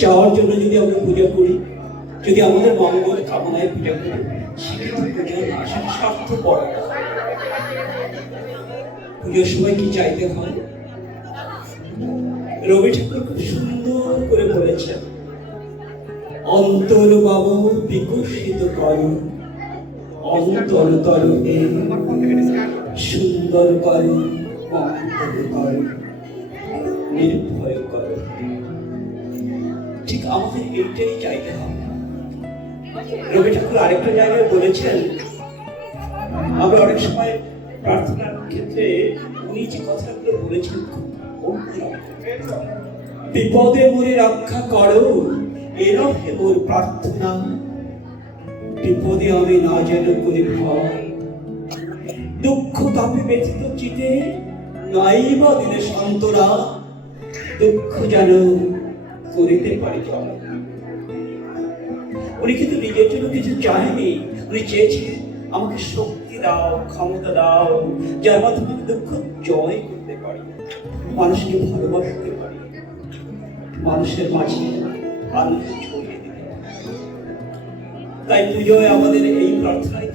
চাওয়ার জন্য যদি আমরা পূজা করি, যদি আমাদের মঙ্গল কামনায় পূজা করি, সেক্ষেত্রে পূজা না সেটা স্বার্থপর। পুজোর সময় কি চাইতে হয়? রবি ঠাকুর খুব সুন্দর করে বলেছেন, অন্তর বাবু বিকশিত কর, অন্তর তরকে সুন্দর কর, মঙ্গল কর, নির্ভয় কর। ঠিক আমাদের এইটাই চাইতে হবে। রবি ঠাকুর আরেকটা জায়গায় বলেছেন, আমরা অনেক সময় প্রার্থনার ক্ষেত্রে উনি যে কথাগুলো বলেছেন, বিপদে মোরে রক্ষা করো, এরহে মোর প্রার্থনা, বিপদে আমি না যেন করি ভয়, দুঃখ তাপে ব্যথিত চিতে নাইবা দিলে সন্তরা, দুঃখ যেন করিতে পারি জয়। উনি কিন্তু নিজের জন্য কিছু চায়নি, উনি চেয়েছেন আমাকে শক্তি দাও, ক্ষমতা দাও, যার মাধ্যমে আমি দুঃখ জয় করতে পারি, মানুষকে ভালোবাসতে পারি, মানুষের মাঝে আনন্দ ছড়িয়ে দিতে পারি। তাই পুজোয় আমাদের এই প্রার্থনাই